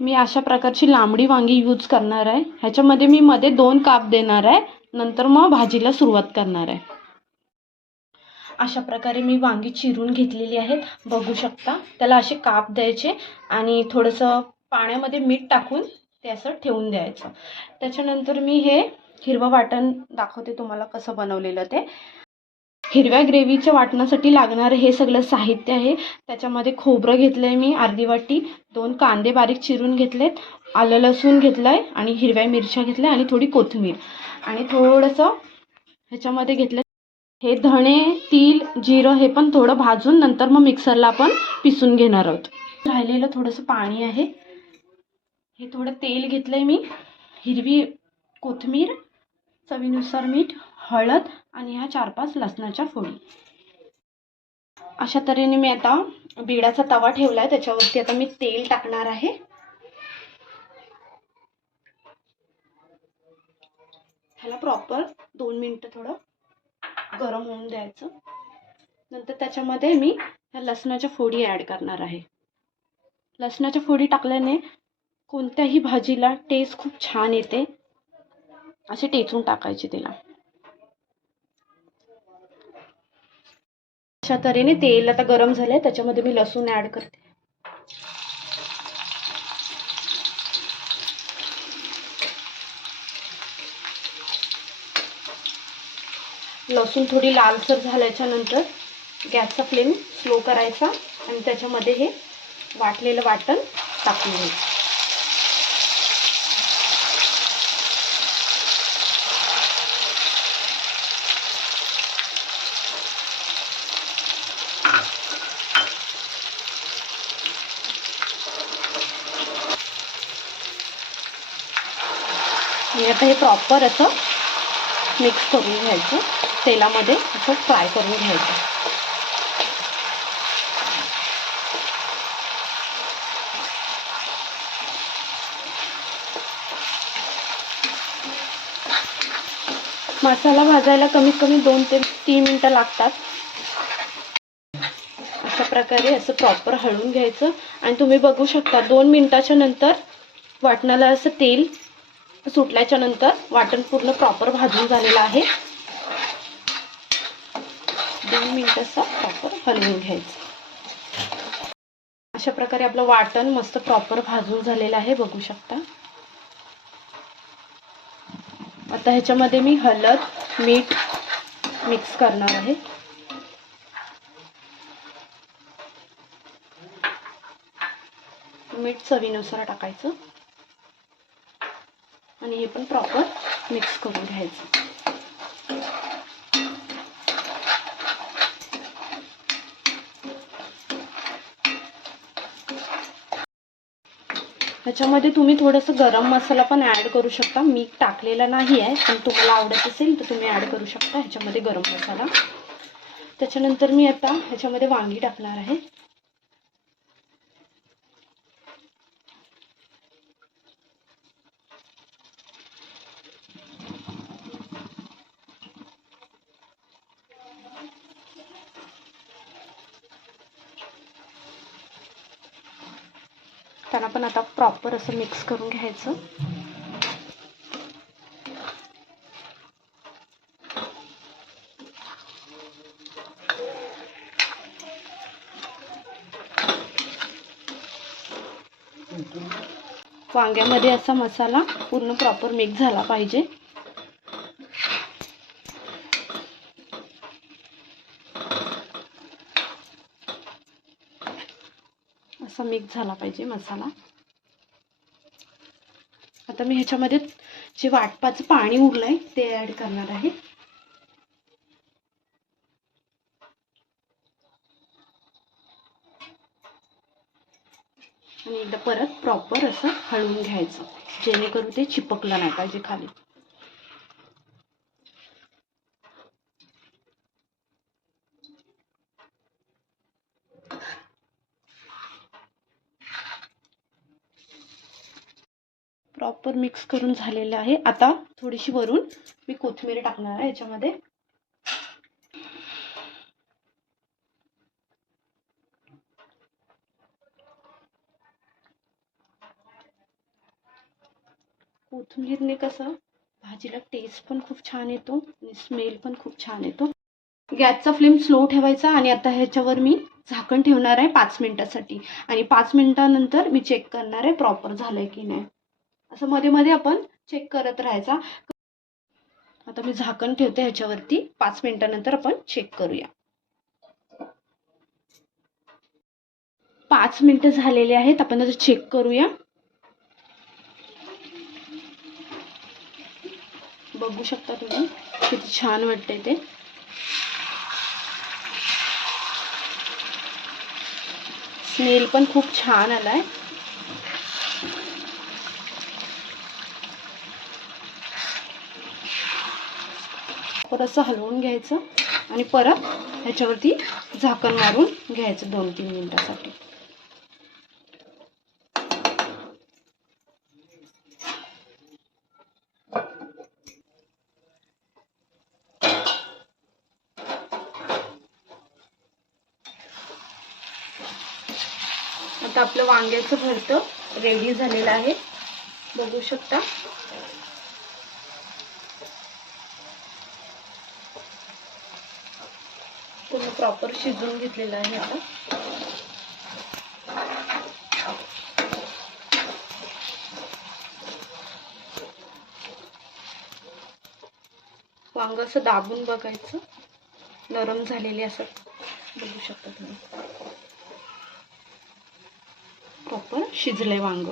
मी अशा प्रकारची लांबडी वांगी यूज करणार आहे. ह्याच्यामध्ये मी मध्ये दोन काप देणार आहे. नंतर मग भाजीला सुरुवात करणार आहे. अशा प्रकारे मी वांगी चिरून घेतलेली आहेत. बघू शकता त्याला असे काप द्यायचे आणि थोडंसं पाण्यामध्ये मीठ टाकून ते असं ठेवून द्यायचं. त्याच्यानंतर मी हे हिरवं वाटण दाखवते तुम्हाला कसं बनवलेलं ते. हिरव्या ग्रेव्हीच्या वाटणासाठी लागणारं हे सगळं साहित्य आहे. त्याच्यामध्ये खोबरं घेतलं आहे मी अर्धी वाटी दोन कांदे बारीक चिरून घेतलेत आलं लसूण घेतलं आहे आणि हिरव्या मिरच्या घेतल्या आणि थोडी कोथिंबीर. आणि थोडंसं ह्याच्यामध्ये घेतलं हे धणे तील जिरं हे पण थोडं भाजून नंतर मग मिक्सरला आपण पिसून घेणार आहोत. राहिलेलं थोडंसं पाणी आहे. हे थोडं तेल घेतलं आहे मी. हिरवी कोथिंबीर चवीनुसार मीठ हळद आणि ह्या चार पाच लसणाच्या फोडी. अशा तऱ्हेने मी आता बिडाचा तवा ठेवला आहे त्याच्यावरती आता मी तेल टाकणार आहे. ह्याला प्रॉपर दोन मिनटं थोडं गरम होऊन द्यायचं. नंतर त्याच्यामध्ये मी ह्या लसणाच्या फोडी ॲड करणार आहे. लसणाच्या फोडी टाकल्याने कोणत्याही भाजीला टेस्ट खूप छान येते. असे टेचून टाकायचे त्याला अशा तऱ्हेने तेल आता गरम झालंय त्याच्यामध्ये मी लसूण ॲड करते. लसूण थोडी लालसर झाल्याच्यानंतर गॅसचा फ्लेम स्लो करायचा आणि त्याच्यामध्ये हे वाटलेलं वाटण टाकून घ्यायचं. आणि आता हे प्रॉपर असं मिक्स करून घ्यायचं. तेलामध्ये असं फ्राय करून घ्यायचं. मसाला भाजायला कमीत कमी दोन ते तीन मिनटं लागतात. अशा प्रकारे असं प्रॉपर हळून घ्यायचं. आणि तुम्ही बघू शकता दोन मिनटाच्या नंतर वाटणाला असं तेल सुटल्याच्या नंतर वाटण पूर्ण प्रॉपर भाजून झालेलं आहे. दोन मिनिटाचा प्रॉपर हलवून घ्यायचं. अशा प्रकारे आपलं वाटण मस्त प्रॉपर भाजून झालेलं आहे बघू शकता. आता ह्याच्यामध्ये मी हळद मीठ मिक्स करणार आहे. मीठ चवीनुसार टाकायचं. आणि हे पण प्रॉपर मिक्स करून घ्यायचं. ह्याच्यामध्ये तुम्ही थोडंसं गरम मसाला पण ॲड करू शकता. मीठ टाकलेला नाही आहे पण तुम्हाला आवडत असेल तर तुम्ही ॲड करू शकता ह्याच्यामध्ये गरम मसाला. त्याच्यानंतर मी आता ह्याच्यामध्ये वांगी टाकणार आहे. त्याला पण आता प्रॉपर असं मिक्स करून घ्यायचं. वांग्यामध्ये असा मसाला पूर्ण प्रॉपर मिक्स झाला पाहिजे. असा मिक्स झाला पाहिजे मसाला. आता मी ह्याच्यामध्ये जे वाटपाचं पाणी उरलंय ते ॲड करणार आहे. आणि एकदा परत प्रॉपर असं हळवून घ्यायचं. जेणेकरून ते चिपकलं नाही पाहिजे खाली. प्रॉपर मिक्स करून झालेलं आहे. आता थोडीशी वरून मी कोथिंबीर टाकणार आहे याच्यामध्ये. कोथिंबीरने कसं भाजीला टेस्ट पण खूप छान येतो आणि स्मेल पण खूप छान येतो. गॅसचा फ्लेम स्लो ठेवायचा आणि आता ह्याच्यावर मी झाकण ठेवणार आहे पाच मिनिटासाठी. आणि पाच मिनिटानंतर मी चेक करणार आहे प्रॉपर झालंय की नाही. असं मध्ये मध्ये आपण चेक करत राहायचा. आता मी झाकण ठेवते ह्याच्यावरती. पाच मिनिटानंतर आपण चेक करूया. पाच मिनिटं झालेले आहेत. आपण त्याचं चेक करूया. बघू शकता तुम्ही किती छान वाटते ते. स्मेल पण खूप छान आलाय. परत असं हलवून घ्यायचं आणि परत ह्याच्यावरती झाकण मारून घ्यायचं दोन तीन मिनिटासाठी. आता आपलं वांग्याचं भरतं रेडी झालेलं आहे. बघू शकता. प्रॉपर शिजवून घेतलेलं आहे आता. वांग असं दाबून बघायचं. नरम झालेले असं बघू शकता तुम्ही. प्रॉपर शिजलंय वांग.